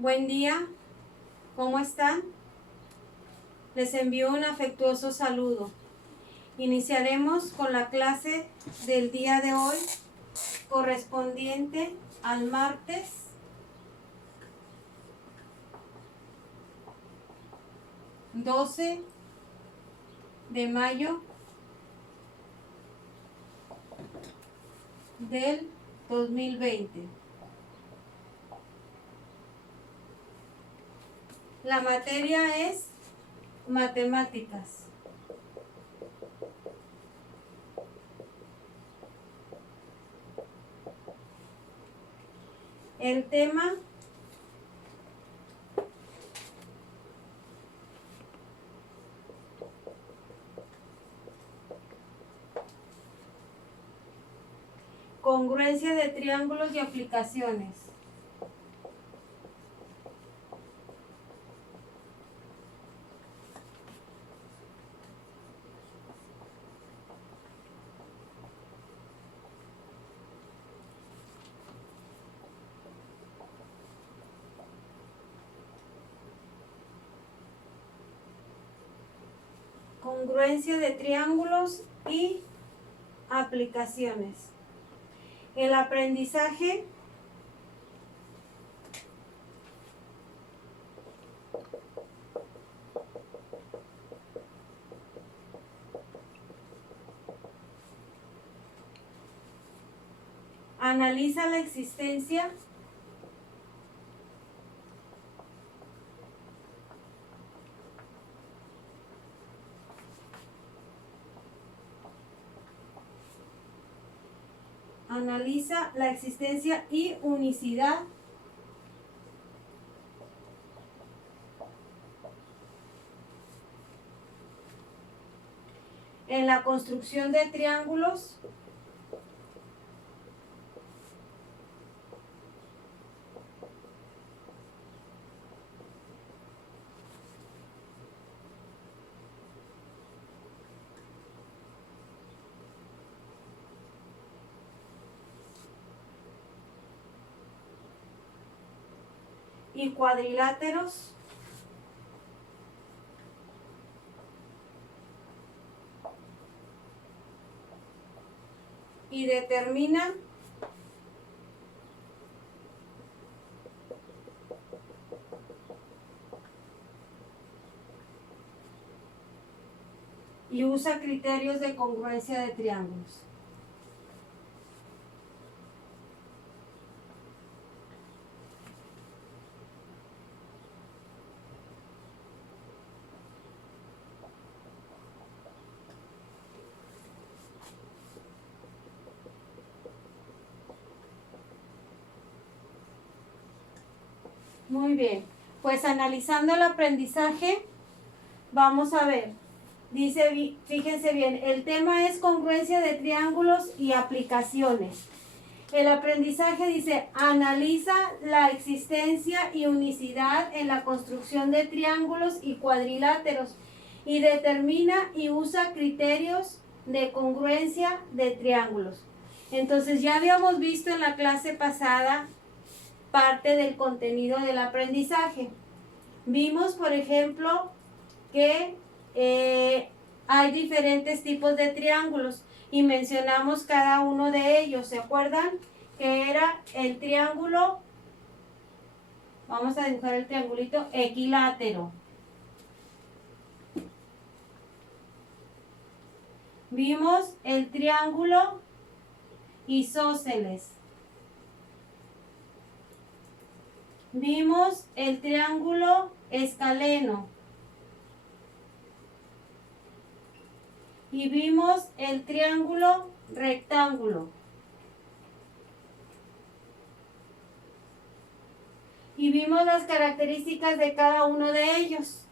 Buen día, ¿cómo están? Les envío un afectuoso saludo. Iniciaremos con la clase del día de hoy, correspondiente al martes 12 de mayo del 2020. La materia es matemáticas. El tema congruencia de triángulos y aplicaciones. Congruencia de triángulos y aplicaciones. El aprendizaje analiza la existencia y unicidad en la construcción de triángulos y cuadriláteros y determina y usa criterios de congruencia de triángulos. Muy bien, pues analizando el aprendizaje, vamos a ver. Dice, fíjense bien, el tema es congruencia de triángulos y aplicaciones. El aprendizaje dice, analiza la existencia y unicidad en la construcción de triángulos y cuadriláteros y determina y usa criterios de congruencia de triángulos. Entonces ya habíamos visto en la clase pasada parte del contenido del aprendizaje. Vimos, por ejemplo, que hay diferentes tipos de triángulos y mencionamos cada uno de ellos. ¿Se acuerdan? Que era el triángulo, vamos a dibujar el triangulito equilátero. Vimos el triángulo isósceles. Vimos el triángulo escaleno. Y vimos el triángulo rectángulo. Y vimos las características de cada uno de ellos.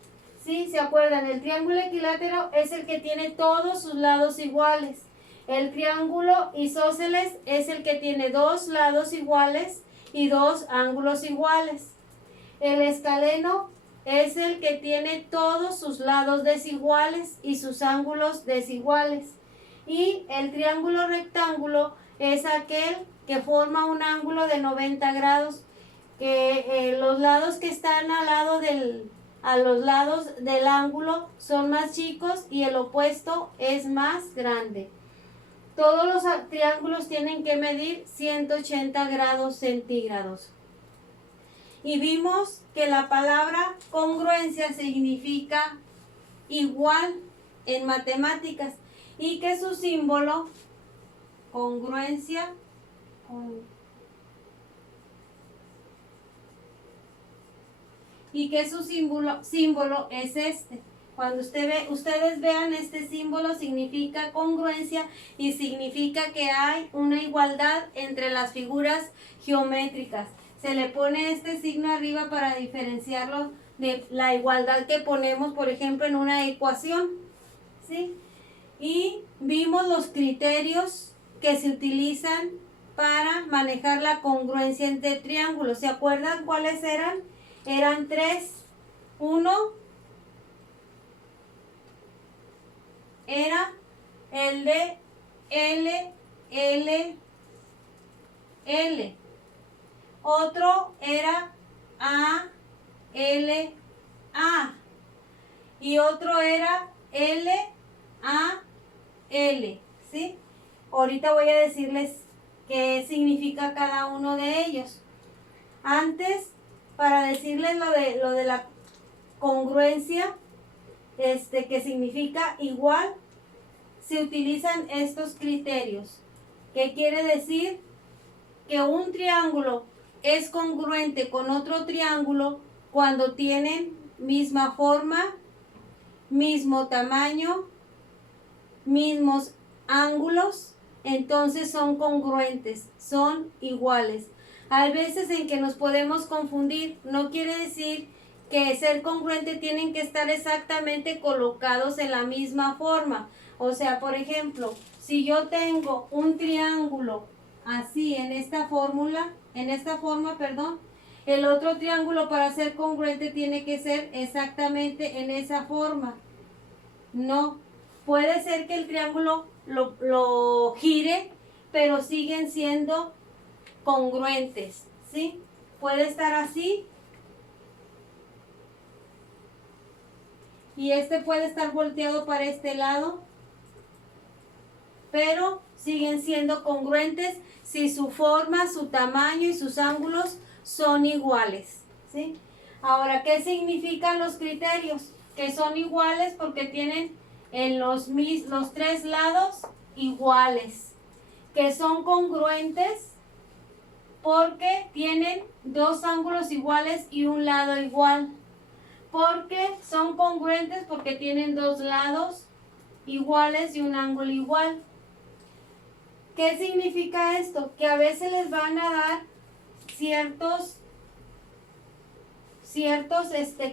¿Sí? ¿Se acuerdan? El triángulo equilátero es el que tiene todos sus lados iguales. El triángulo isósceles es el que tiene dos lados iguales y dos ángulos iguales. El escaleno es el que tiene todos sus lados desiguales y sus ángulos desiguales. Y el triángulo rectángulo es aquel que forma un ángulo de 90 grados que los lados que están a los lados del ángulo son más chicos y el opuesto es más grande. Todos los triángulos tienen que medir 180 grados centígrados. Y vimos que la palabra congruencia significa igual en matemáticas y que su símbolo, congruencia, y que su símbolo es este. Cuando ustedes vean este símbolo, significa congruencia y significa que hay una igualdad entre las figuras geométricas. Se le pone este signo arriba para diferenciarlo de la igualdad que ponemos, por ejemplo, en una ecuación, ¿sí? Y vimos los criterios que se utilizan para manejar la congruencia entre triángulos. ¿Se acuerdan cuáles eran? Eran tres. Uno era el de L, L, L. Otro era A, L, A. Y otro era L, A, L. ¿Sí? Ahorita voy a decirles qué significa cada uno de ellos. Antes, para decirles lo de la congruencia, que significa igual, se utilizan estos criterios. ¿Qué quiere decir? Que un triángulo es congruente con otro triángulo cuando tienen misma forma, mismo tamaño, mismos ángulos, entonces son congruentes, son iguales. Hay veces en que nos podemos confundir, no quiere decir que ser congruente tienen que estar exactamente colocados en la misma forma. O sea, por ejemplo, si yo tengo un triángulo así en esta forma, perdón, el otro triángulo para ser congruente tiene que ser exactamente en esa forma. No, puede ser que el triángulo lo gire, pero siguen siendo congruentes, ¿sí? Puede estar así y este puede estar volteado para este lado, pero siguen siendo congruentes si su forma, su tamaño y sus ángulos son iguales, ¿sí? Ahora, ¿qué significan los criterios? Que son iguales porque tienen en los tres lados iguales. Que son congruentes porque tienen dos ángulos iguales y un lado igual. Porque son congruentes porque tienen dos lados iguales y un ángulo igual. ¿Qué significa esto? Que a veces les van a dar ciertos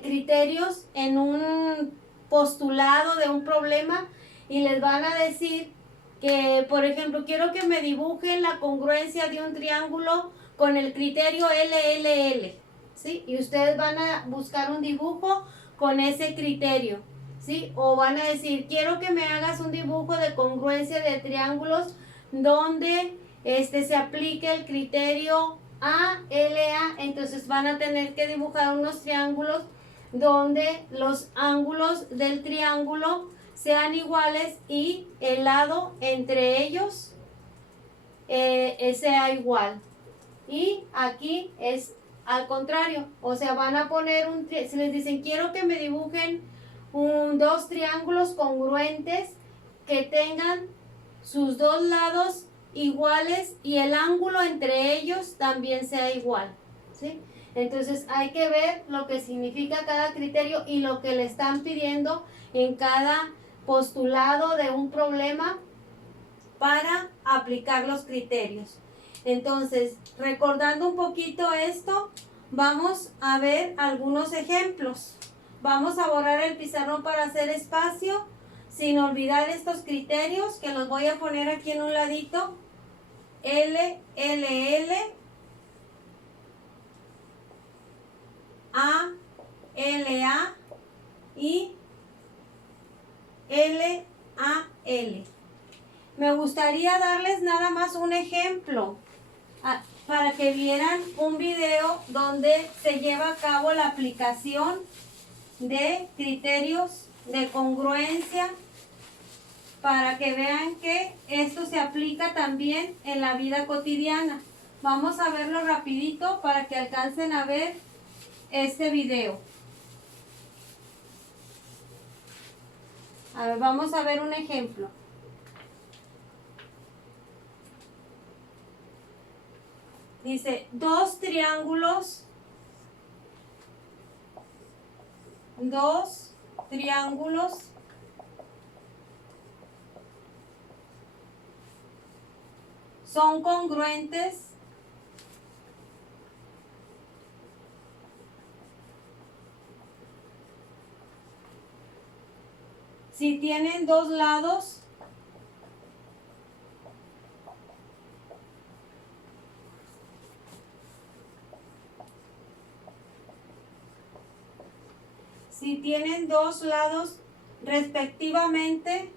criterios en un postulado de un problema y les van a decir que, por ejemplo, quiero que me dibujen la congruencia de un triángulo con el criterio LLL, ¿sí? Y ustedes van a buscar un dibujo con ese criterio, ¿sí? O van a decir, quiero que me hagas un dibujo de congruencia de triángulos donde se aplique el criterio ALA, entonces van a tener que dibujar unos triángulos donde los ángulos del triángulo sean iguales y el lado entre ellos sea igual. Y aquí es al contrario, o sea, van a poner si les dicen quiero que me dibujen dos triángulos congruentes que tengan sus dos lados iguales y el ángulo entre ellos también sea igual, ¿sí? Entonces hay que ver lo que significa cada criterio y lo que le están pidiendo en cada postulado de un problema para aplicar los criterios. Entonces, recordando un poquito esto, vamos a ver algunos ejemplos. Vamos a borrar el pizarrón para hacer espacio, sin olvidar estos criterios que los voy a poner aquí en un ladito. L, L, L, A, L, A y L, A, L. Me gustaría darles nada más un ejemplo. para que vieran un video donde se lleva a cabo la aplicación de criterios de congruencia, para que vean que esto se aplica también en la vida cotidiana. Vamos a verlo rapidito para que alcancen a ver este video. A ver, vamos a ver un ejemplo. Dice, dos triángulos son congruentes si tienen dos lados respectivamente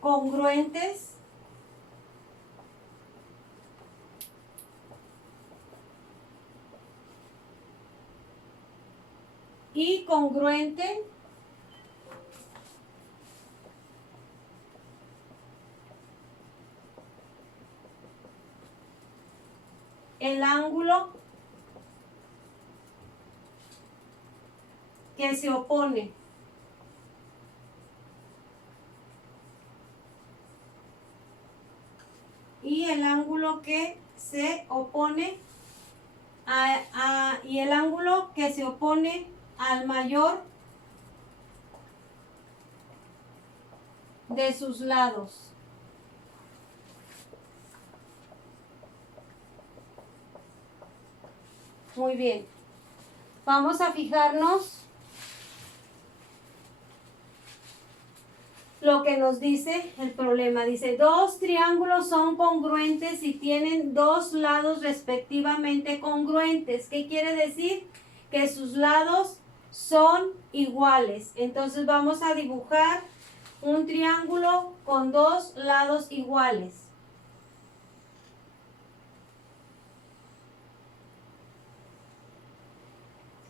congruentes y congruente el ángulo que se opone. Y el ángulo que se opone y el ángulo que se opone al mayor de sus lados. Muy bien. Vamos a fijarnos lo que nos dice el problema. Dice, dos triángulos son congruentes y tienen dos lados respectivamente congruentes. ¿Qué quiere decir? Que sus lados son iguales. Entonces vamos a dibujar un triángulo con dos lados iguales.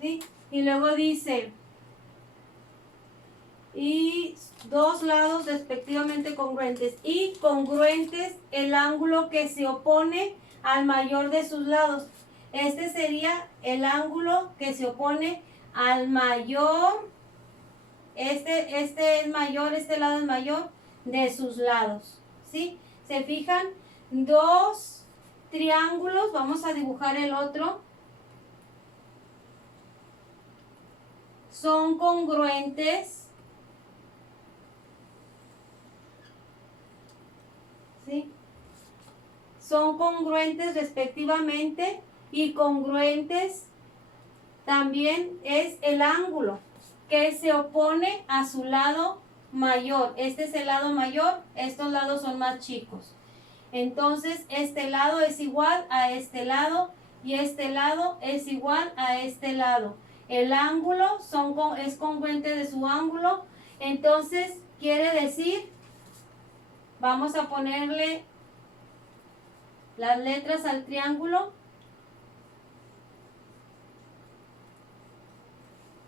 ¿Sí? Y luego dice, y dos lados respectivamente congruentes y congruentes el ángulo que se opone al mayor de sus lados. Este sería el ángulo que se opone al mayor, este es mayor, este lado es mayor de sus lados. ¿Sí? ¿Se fijan? Dos triángulos, vamos a dibujar el otro, son congruentes. ¿Sí? Son congruentes respectivamente y congruentes también es el ángulo que se opone a su lado mayor. Este es el lado mayor, estos lados son más chicos. Entonces este lado es igual a este lado y este lado es igual a este lado. El ángulo es congruente de su ángulo. Entonces quiere decir, vamos a ponerle las letras al triángulo,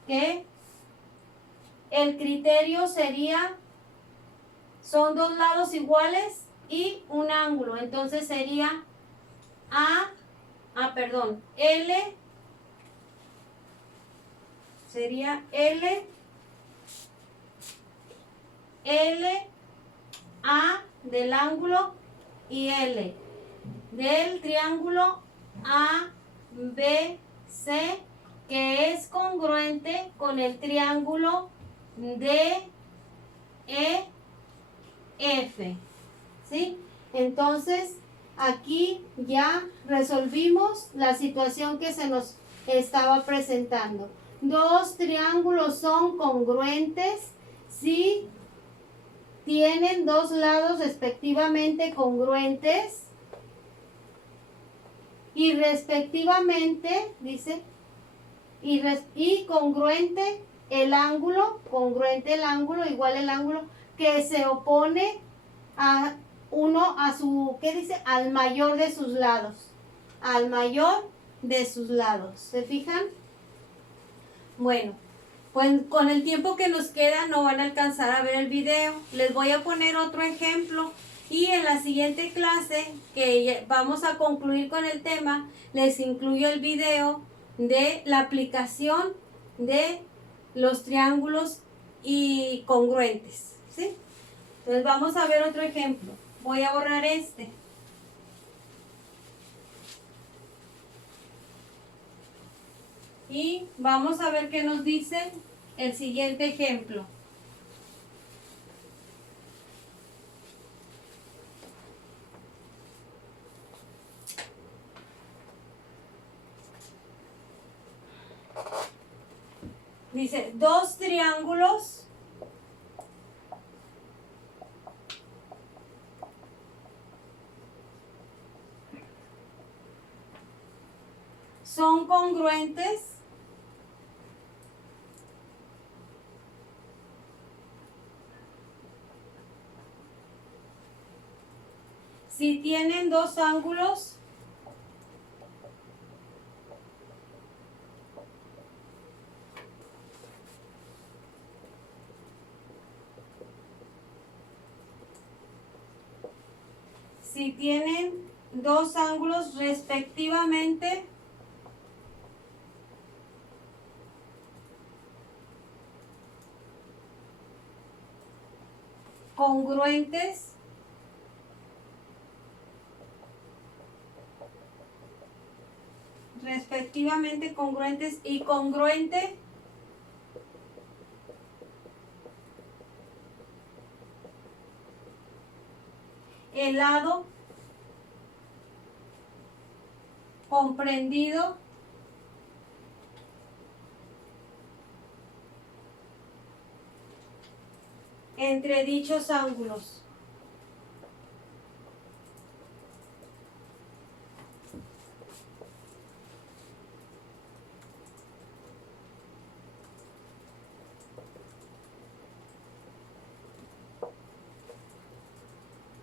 que el criterio sería, son dos lados iguales y un ángulo. Entonces sería L, sería A del ángulo y L del triángulo ABC, que es congruente con el triángulo DEF. ¿Sí? Entonces, aquí ya resolvimos la situación que se nos estaba presentando. Dos triángulos son congruentes si tienen dos lados respectivamente congruentes y respectivamente, dice, y congruente el ángulo, congruente el ángulo, igual el ángulo que se opone a uno a su, ¿qué dice? Al mayor de sus lados. Al mayor de sus lados. ¿Se fijan? Bueno, pues con el tiempo que nos queda no van a alcanzar a ver el video. Les voy a poner otro ejemplo. Y en la siguiente clase, que vamos a concluir con el tema, les incluyo el video de la aplicación de los triángulos y congruentes, ¿sí? Entonces vamos a ver otro ejemplo. Voy a borrar este. Y vamos a ver qué nos dice el siguiente ejemplo. Dice, dos triángulos son congruentes si tienen dos ángulos respectivamente congruentes y congruente el lado comprendido entre dichos ángulos.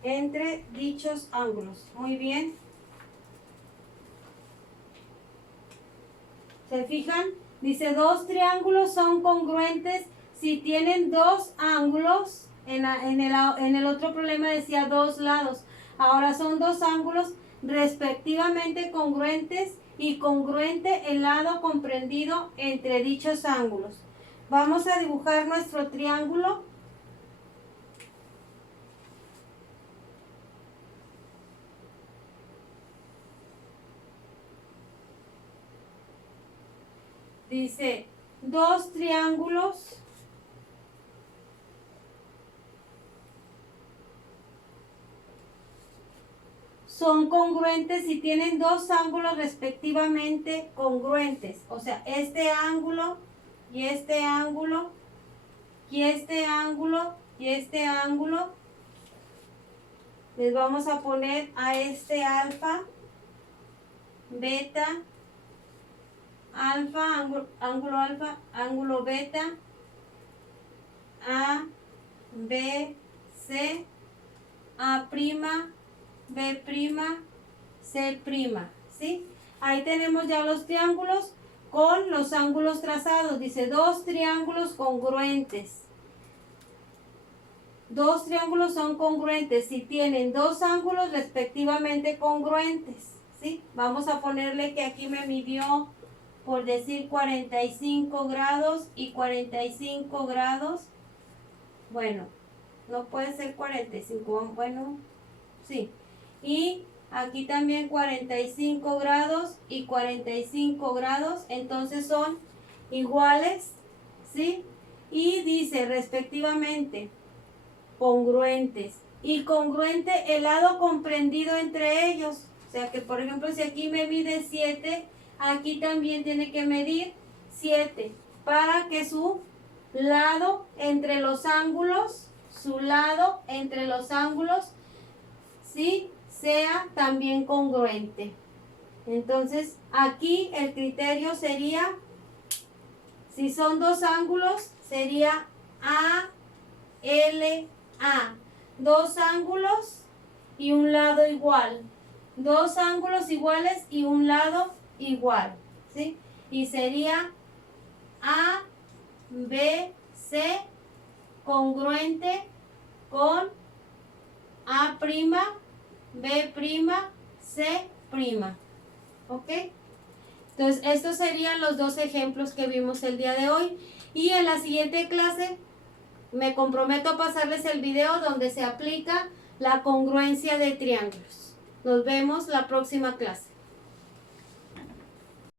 Entre dichos ángulos. Muy bien. ¿Se fijan? Dice, dos triángulos son congruentes si tienen dos ángulos. En el otro problema decía dos lados. Ahora son dos ángulos respectivamente congruentes y congruente el lado comprendido entre dichos ángulos. Vamos a dibujar nuestro triángulo. Dice, dos triángulos son congruentes si tienen dos ángulos respectivamente congruentes. O sea, este ángulo y este ángulo y este ángulo y este ángulo. Les vamos a poner a este alfa, beta, alfa, ángulo beta, A, B, C, A', B', C', ¿sí? Ahí tenemos ya los triángulos con los ángulos trazados. Dice, dos triángulos congruentes. Dos triángulos son congruentes si tienen dos ángulos respectivamente congruentes, ¿sí? Vamos a ponerle que aquí me midió, por decir, 45 grados y 45 grados. Bueno, no puede ser 45, bueno, sí. Y aquí también 45 grados y 45 grados, entonces son iguales, ¿sí? Y dice respectivamente congruentes y congruente el lado comprendido entre ellos. O sea que, por ejemplo, si aquí me mide 7, aquí también tiene que medir 7 para que su lado entre los ángulos, ¿sí?, sea también congruente. Entonces, aquí el criterio sería Si son dos ángulos, sería ALA. Dos ángulos y un lado igual. Dos ángulos iguales y un lado igual. ¿Sí? Y sería ABC congruente con A', B', C'. ¿Ok? Entonces, estos serían los dos ejemplos que vimos el día de hoy. Y en la siguiente clase me comprometo a pasarles el video donde se aplica la congruencia de triángulos. Nos vemos la próxima clase.